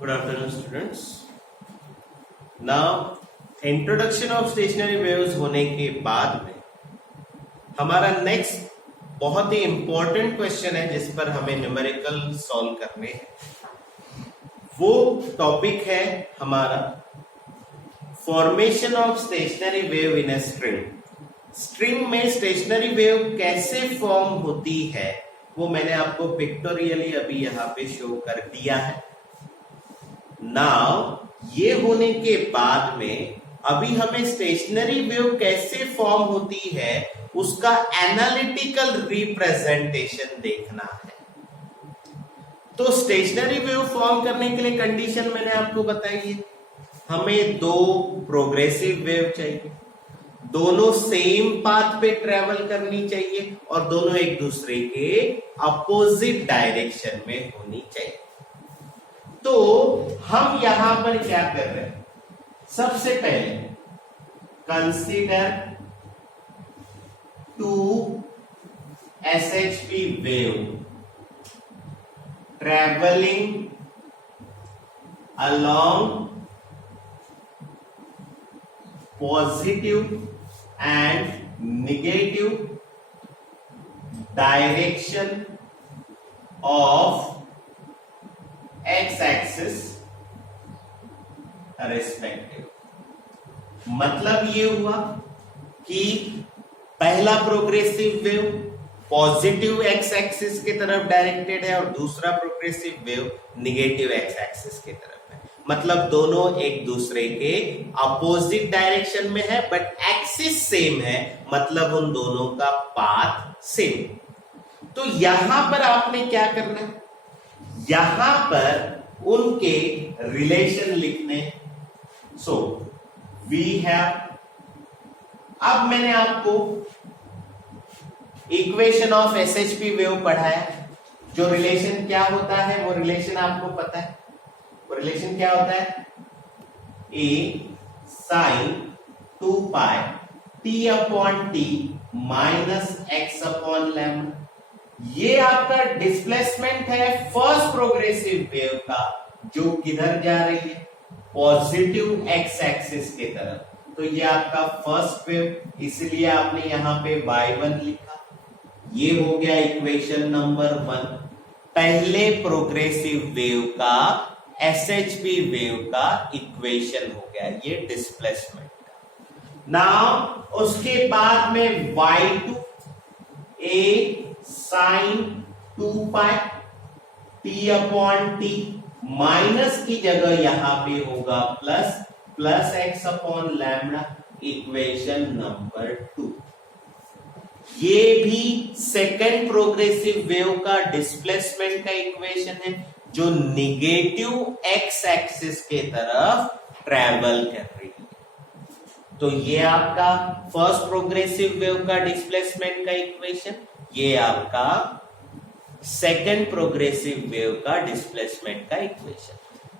Good afternoon, students. Now, introduction of stationery waves होने के बाद में हमारा नेक्स्ट बहुत ही इंपॉर्टेंट क्वेश्चन है जिस पर हमें न्यूमेरिकल सॉल्व करने हैं। वो टॉपिक है हमारा formation of stationary wave in a string. String में स्टेशनरी वेव कैसे फॉर्म होती है वो मैंने आपको पिक्टोरियली अभी यहाँ पे शो कर दिया है। नाउ ये होने के बाद में अभी हमें स्टेशनरी वेव कैसे फॉर्म होती है उसका एनालिटिकल रिप्रेजेंटेशन देखना है। तो स्टेशनरी वेव फॉर्म करने के लिए कंडीशन मैंने आपको बताई है, हमें दो प्रोग्रेसिव वेव चाहिए, दोनों सेम पाथ पे ट्रेवल करनी चाहिए और दोनों एक दूसरे के अपोजिट डायरेक्शन में होनी चाहिए। तो हम यहां पर क्या कर रहे हैं, सबसे पहले consider to SHP wave travelling along positive and negative direction of x-axis respective. मतलब ये हुआ कि पहला progressive wave positive x axis की तरफ डायरेक्टेड है और दूसरा progressive wave negative x axis की तरफ है। मतलब दोनों एक दूसरे के अपोजिट डायरेक्शन में है बट एक्सिस सेम है, मतलब उन दोनों का पाथ सेम। तो यहां पर आपने क्या करना है, यहां पर उनके रिलेशन लिखने। सो वी हैव, अब मैंने आपको इक्वेशन ऑफ SHP वेव पढ़ाया, जो रिलेशन क्या होता है वो रिलेशन आपको पता है। वो रिलेशन क्या होता है, A sin 2 pi T upon T minus x upon lambda. ये आपका डिस्प्लेसमेंट है फर्स्ट प्रोग्रेसिव वेव का, जो किधर जा रही है, पॉजिटिव एक्स एक्सिस की तरफ। तो ये आपका फर्स्ट वेव, इसलिए आपने यहां पे y1 लिखा। ये हो गया इक्वेशन नंबर 1, पहले प्रोग्रेसिव वेव का SHP वेव का इक्वेशन हो गया ये डिस्प्लेसमेंट का। नाउ उसके बाद में y2 A sine 2 pi T upon T minus की जगह यहां पे होगा plus, plus x upon lambda, equation number 2। ये भी सेकेंड प्रोग्रेसिव वेव का डिस्प्लेसमेंट का इक्वेशन है जो निगेटिव एक्स एक्सिस के तरफ ट्रेवल कर रही है। तो ये आपका फर्स्ट प्रोग्रेसिव वेव का डिस्प्लेसमेंट का इक्वेशन, ये आपका सेकेंड प्रोग्रेसिव वेव का डिस्प्लेसमेंट का इक्वेशन।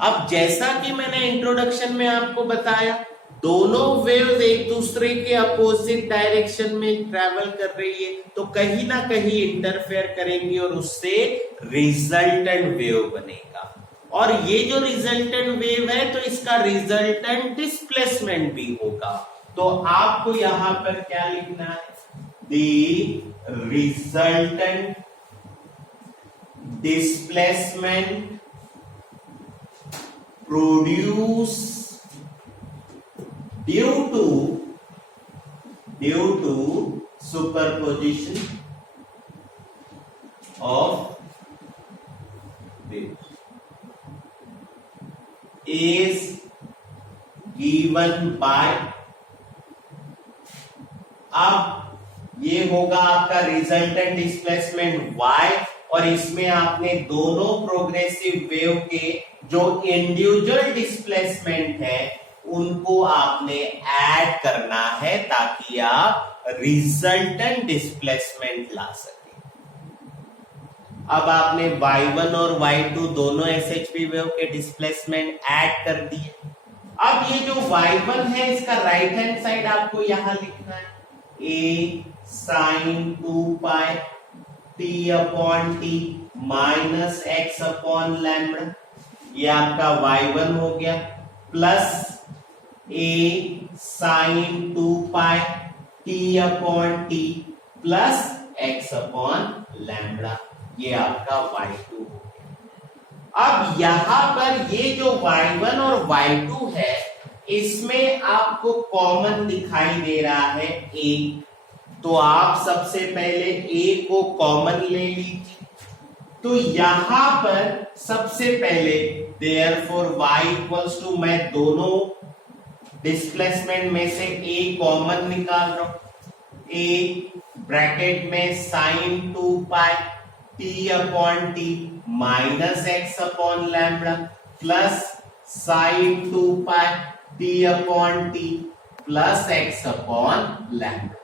अब जैसा कि मैंने इंट्रोडक्शन में आपको बताया, दोनों वेव्स एक दूसरे के अपोजिट डायरेक्शन में ट्रैवल कर रही है तो कहीं ना कहीं इंटरफेयर करेंगी और उससे रिजल्टेंट वेव बनेगा। और ये जो रिजल्टेंट वेव है तो इसका रिजल्टेंट डिस्प्लेसमेंट भी होगा। तो आपको यहां पर क्या लिखना है, the resultant displacement produce due to superposition of waves is given by, अब ये होगा आपका रिजल्टेंट डिस्प्लेसमेंट y और इसमें आपने दोनों प्रोग्रेसिव वेव के जो इंडिविजुअल डिस्प्लेसमेंट है उनको आपने ऐड करना है ताकि आप रिजल्टेंट डिस्प्लेसमेंट ला सके। अब आपने y1 और y2 दोनों SHP वेव के डिस्प्लेसमेंट ऐड कर दिए। अब ये जो y1 है इसका राइट हैंड साइड आपको यहां लिखना है, A sin 2 pi T upon T minus x upon lambda. ये आपका y1 हो गया plus a sine 2 pi t upon T plus x upon lambda, ये आपका y2 हो गया। अब यहां पर ये जो y1 और y2 है इसमें आपको कॉमन दिखाई दे रहा है a, तो आप सबसे पहले a को कॉमन ले लीजिए। तो यहां पर सबसे पहले देयरफॉर y इक्वल्स टू, मैं दोनों डिस्प्लेसमेंट में से a कॉमन निकाल रहा हूं, a ब्रैकेट में sign 2 pi t upon T minus x upon lambda plus sign 2 pi t upon T plus x upon lambda.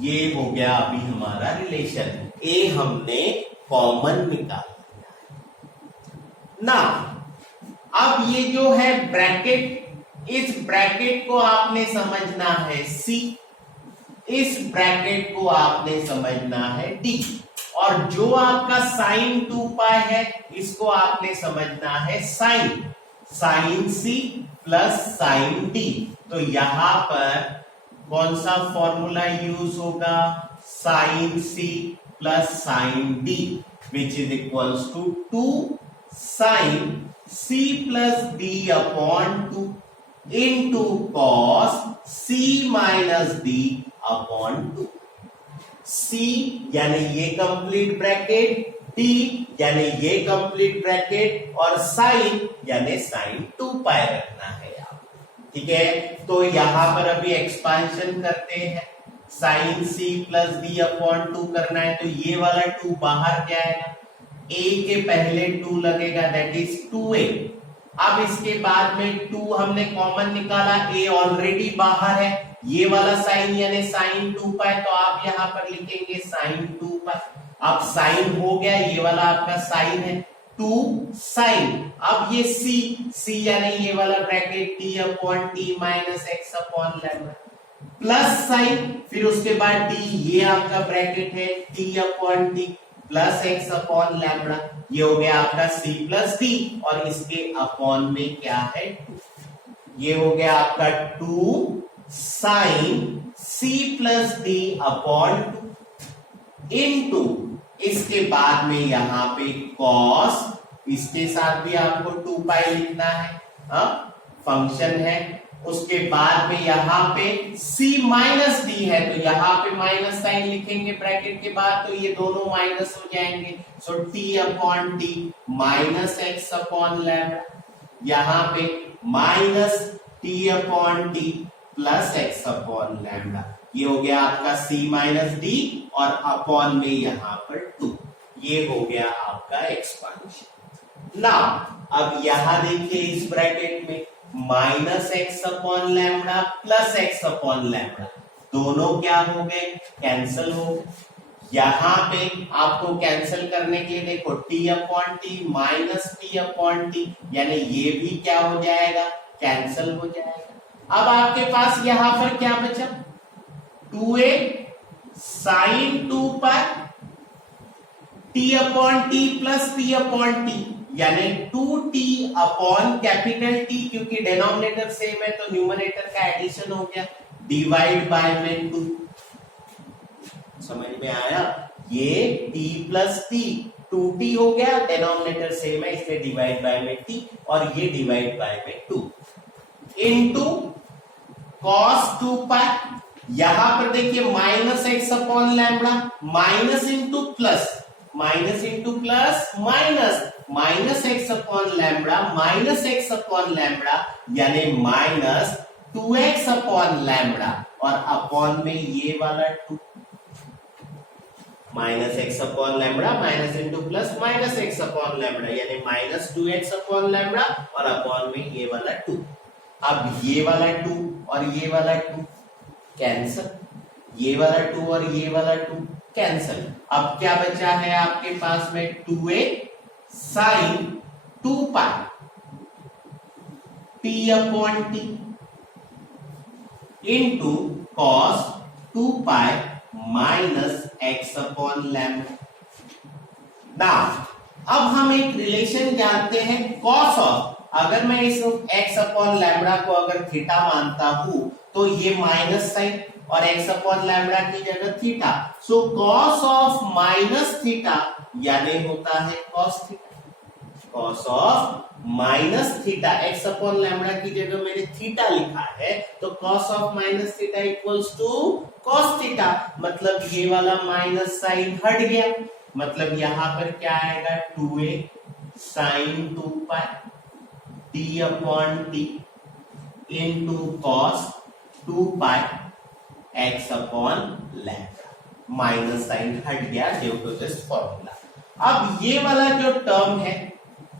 ये हो गया अभी हमारा रिलेशन, ए हमने कॉमन निकाल लिया। ना अब ये जो है ब्रैकेट, इस ब्रैकेट को आपने समझना है सी, इस ब्रैकेट को आपने समझना है डी, और जो आपका साइन 2 पाई है इसको आपने समझना है sine, sine C plus sine D. तो यहां पर कौन सा फॉर्मूला यूज होगा, sine C plus sine D which is equals to 2 sine C plus D upon 2 into cos C minus D upon 2। C यानी ये कंप्लीट ब्रैकेट, डी यानी ये कंप्लीट ब्रैकेट, और साइन यानी साइन 2 पाई रखना है आप, ठीक है। तो यहां पर अभी एक्सपांशन करते हैं, sine C plus D upon 2 करना है, तो ये वाला 2 बाहर जाएगा, a के पहले 2 लगेगा दैट इज 2a। अब इसके बाद में 2 हमने कॉमन निकाला, a ऑलरेडी बाहर है, ये वाला साइन यानी साइन 2 पाई, तो आप यहां पर लिखेंगे साइन 2 पाई। अब साइन हो गया, ये वाला आपका साइन है 2 साइन, अब ये c यानी ये वाला bracket t upon T minus x upon lambda plus sign, फिर उसके बाद d, ये आपका ब्रैकेट है t upon T plus x upon lambda, ये हो गया आपका c प्लस d, और इसके अपॉन में क्या है 2, ये हो गया आपका 2 sine c plus D upon 2 into, इसके बाद में यहां पे कॉस, इसके साथ भी आपको 2 पाई लिखना है, फंक्शन है, उसके बाद में यहां पे c माइनस डी है, तो यहां पे माइनस साइन लिखेंगे ब्रैकेट के बाद, तो ये दोनों माइनस हो जाएंगे, सो t upon T minus x upon lambda, यहां पे minus t upon T plus x upon lambda, ये हो गया आपका c माइनस डी, और अपॉन में यहां पर 2, ये हो गया आपका एक्सपांशन। ना अब यहां देखिए इस ब्रैकेट में minus x upon lambda plus x upon lambda, दोनों क्या हो गए, कैंसल हो गए। यहां पे आपको कैंसल करने के लिए देखो t upon T minus T upon T, यानी ये भी क्या हो जाएगा, कैंसल हो जाएगा। अब आपके पास यहां पर क्या बचा, 2a sine 2 pi t upon T plus t upon T, यानी 2t अपॉन कैपिटल T, क्योंकि डिनोमिनेटर सेम है तो न्यूमरेटर का एडिशन हो गया, डिवाइड बाय में 2, समझ में आया, ये t प्लस t 2t हो गया, डिनोमिनेटर सेम है इसलिए डिवाइड बाय में t, और ये डिवाइड बाय में 2 इनटू कॉस 2 पाई, यहां पर देखिए minus x upon lambda, minus into plus, minus into plus minus, minus x upon lambda minus x upon lambda, यानी माइनस 2x अपॉन लैम्बडा, और अपॉन में ये वाला 2, minus x upon lambda minus into plus minus x upon lambda, यानी minus 2x upon lambda, और upon में ये वाला 2। अब ये वाला 2 और ये वाला 2 कैंसल, ये वाला 2 और ये वाला 2 कैंसल। अब क्या बचा है आपके पास में, 2a sine 2 pi t upon T into cos 2 pi minus x upon lambda. अब हम एक रिलेशन जानते हैं कॉस ऑफ, अगर मैं इस x अपॉन लैम्बडा को अगर थीटा मानता हूं तो ये माइनस साइन और x अपॉन लैम्बडा की जगह theta, so cos of minus theta यानी होता है cos theta. Cos of minus theta, x upon lambda की जगह मैंने थीटा लिखा है, तो cos of minus theta equals to cos theta, मतलब ये वाला माइनस साइन हट गया, मतलब यहां पर क्या आएगा 2a sine 2 pi t upon T into cos 2 pi x upon lambda, minus sine हट गया ड्यू टू दिस फॉर्मूला। अब ये वाला जो टर्म है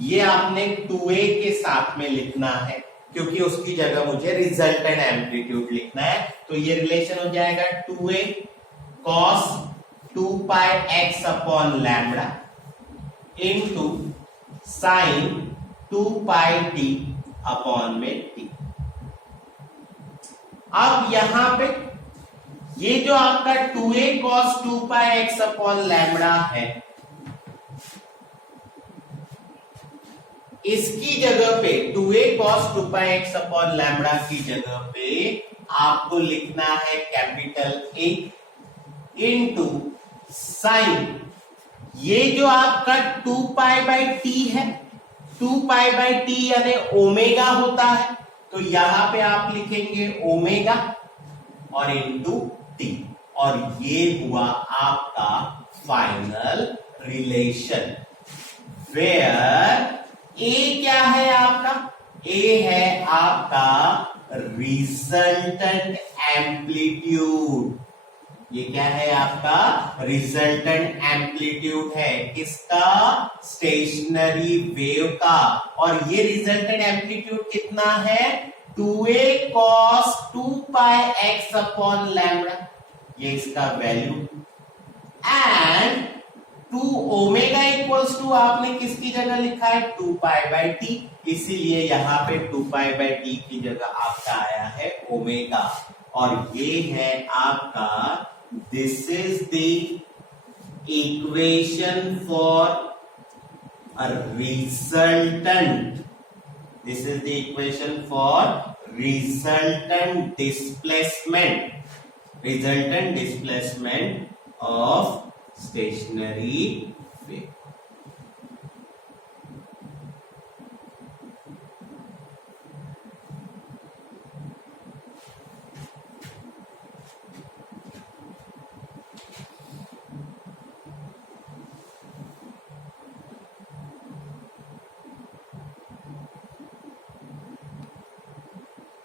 ये आपने 2a के साथ में लिखना है, क्योंकि उसकी जगह मुझे रिजल्टेंट एम्पलीट्यूड लिखना है, तो ये रिलेशन हो जाएगा 2a cos 2 pi x upon lambda into sine 2 pi t upon में t। अब यहां पे ये जो आपका 2a cos 2 pi x upon lambda है, इसकी जगह पे 2a cos 2 pi x upon lambda की जगह पे आपको लिखना है कैपिटल A इंटू साइन, ये जो आपका 2 पाई बाई टी है, 2 पाई बाई टी यानी ओमेगा होता है, तो यहां पे आप लिखेंगे ओमेगा और इंटू टी, और ये हुआ आपका फाइनल रिलेशन, वेयर ए क्या है आपका, ए है आपका रिजल्टेंट एम्पलीट्यूड, ये क्या है आपका रिजल्टेंट एम्पलीट्यूड है किसका, स्टेशनरी वेव का, और ये रिजल्टेंट एम्पलीट्यूड कितना है 2a cos 2 pi x upon lambda, ये इसका value, and 2 omega equals to आपने किसकी जगह लिखा है 2 पाई बाई टी, इसीलिए यहां पे 2 पाई बाई टी की जगह आपका आया है ओमेगा, और ये है आपका, this is the equation for a resultant, this is the equation for resultant displacement of stationary wave।